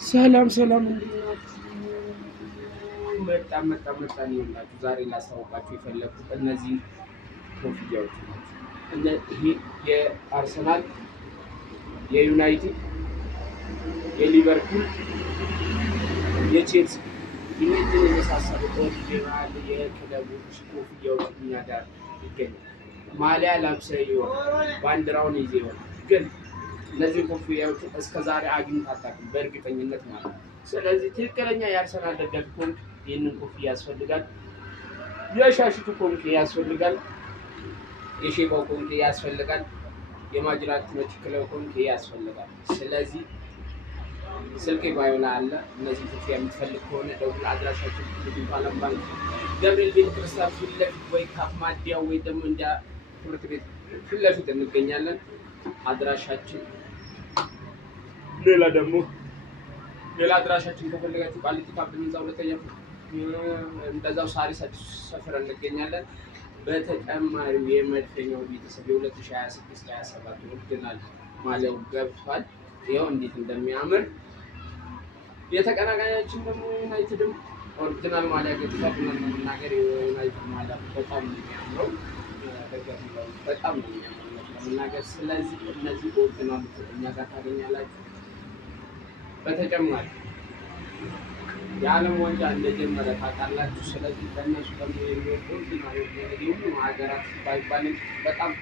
ሰላም መጣን ይላችሁ። ዛሬ ላስታውቃችሁ የፈለኩት እነዚህ ኮፍያዎች ናቸው። ይሄ የአርሰናል፣ የዩናይትድ፣ የሊቨርፑል፣ የቼልሲ እነዚህ የመሳሰሉ ኦሪጂናል የክለቦች ኮፍያዎች እኛ ጋር ይገኛል። ማሊያ ለብሰህ ይሆናል፣ ባንዲራውን ይዘህ ይሆናል፣ ግን እነዚህ ኮፍያዎች እስከዛሬ አግኝተህ አታውቅም በእርግጠኝነት ማለት ነው። ስለዚህ ትክክለኛ የአርሰናል ደጋፊ ከሆንክ ይህንን ኮፍያ ያስፈልጋል። የሻሽቱ ኮፍያ ያስፈልጋል። የሼባው ኮፍያ ያስፈልጋል። የማጅራት ክለብ ኮፍያ ያስፈልጋል። ስለዚህ ስልክ ባዮ ላይ አለ። እነዚህ ኮፍያ የምትፈልግ ከሆነ ደውል። አድራሻችን ዓለም ባንክ ገብርኤል ቤተ ክርስቲያን ፊት ለፊት ወይ ካፍ ማዲያ ወይ ደግሞ እንደ ትምህርት ቤት ፊት ለፊት እንገኛለን። አድራሻችን ሌላ አድራሻችን ከፈለጋችሁ ቃሊቲ ካምፕ ህንፃ ሁለተኛ እንደዛው ሳሪስ አዲስ ሰፈር እንገኛለን። በተጨማሪው የመድፈኛው ቤተሰብ የ2026-27 ኦሪጂናል ማሊያው ገብቷል። ይኸው እንዴት እንደሚያምር የተቀናቃኛችን ደግሞ ዩናይትድም ኦሪጂናል ማሊያ ገብቷል። መናገር የዩናይትድ ማሊያ በጣም ነው የሚያምረው፣ በጣም ነው የሚያምረው መናገር። ስለዚህ እነዚህ ኦሪጂናል እኛ ጋር ታገኛላችሁ። በተጨማሪ የዓለም ዋንጫ እንደጀመረ ታውቃላችሁ። ስለዚህ በእነሱ ደግሞ ኦሪጂናል የሁሉም ሀገራት ባይባልም በጣም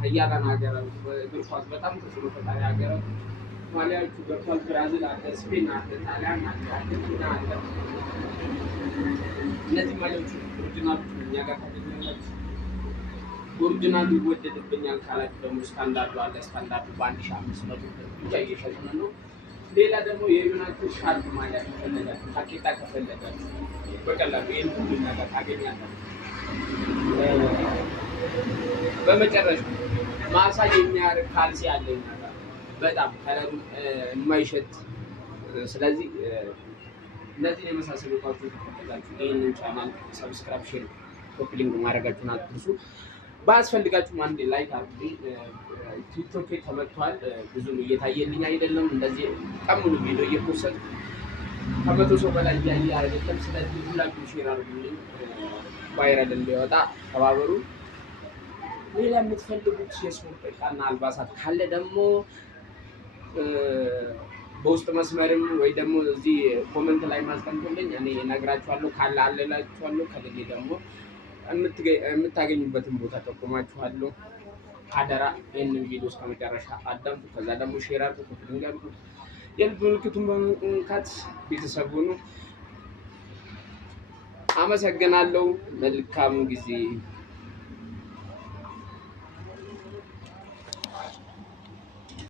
ሀያላን ሀገራት እግር ኳስ በጣም ተጽዕኖ ፈጣሪ ሀገራት ማሊያዎቹ ገብቷል። ብራዚል አለ፣ ስፔን አለ፣ ጣሊያን አለ፣ አርጀንቲና አለ። እነዚህ ማሊያዎቹ ኦሪጂናል እኛ ጋር ታገኛላችሁ። ኦሪጂናል ይወደድብኛል ካላችሁ ደግሞ ስታንዳርዱ አለ። ስታንዳርዱ በ1500 ብቻ እየሸጥን ነው። ሌላ ደግሞ የዩናይትድ ሻርፕ ማሊያ ከፈለጋችሁ፣ ታኬታ ከፈለጋችሁ በቀላሉ ይህን ሁሉ ነገር ታገኛላችሁ። በመጨረሻ ማሳጅ የሚያደርግ ካልሲ አለኝ ነገር በጣም ከለሩ የማይሸት። ስለዚህ እነዚህን የመሳሰሉ እቃዎችን ከፈለጋችሁ ይህንን ቻናል ሰብስክራይብ፣ ሼር፣ ኮፒ ሊንክ ማድረጋችሁን አትርሱ። ባስፈልጋችሁም አንድ ላይክ አድርጉ። ቲክቶክ ተመቷል፣ ብዙም እየታየልኝ አይደለም። እንደዚህ ቀሙሉ ቪዲዮ እየፖስት ከመቶ ሰው በላይ እያየ አይደለም። ስለዚህ ሁላችሁም ሼር አድርጉልኝ፣ ቫይራል እንዲወጣ ተባበሩ። ሌላ የምትፈልጉት የስፖርት ዕቃና አልባሳት ካለ ደግሞ በውስጥ መስመርም ወይ ደግሞ እዚህ ኮሜንት ላይ ማስቀምጡልኝ፣ እኔ እነግራችኋለሁ። ካለ አለላችኋለሁ፣ ከሌለ ደግሞ የምታገኙበትን ቦታ ጠቁማችኋለሁ። አደራ ይህንን ቪዲዮ እስከ መጨረሻ አዳምጡ። ከዛ ደግሞ ሼር አድርጉ፣ ኮፒ የልብ ምልክቱን በመንካት ቤተሰብ ሁኑ። አመሰግናለሁ። መልካም ጊዜ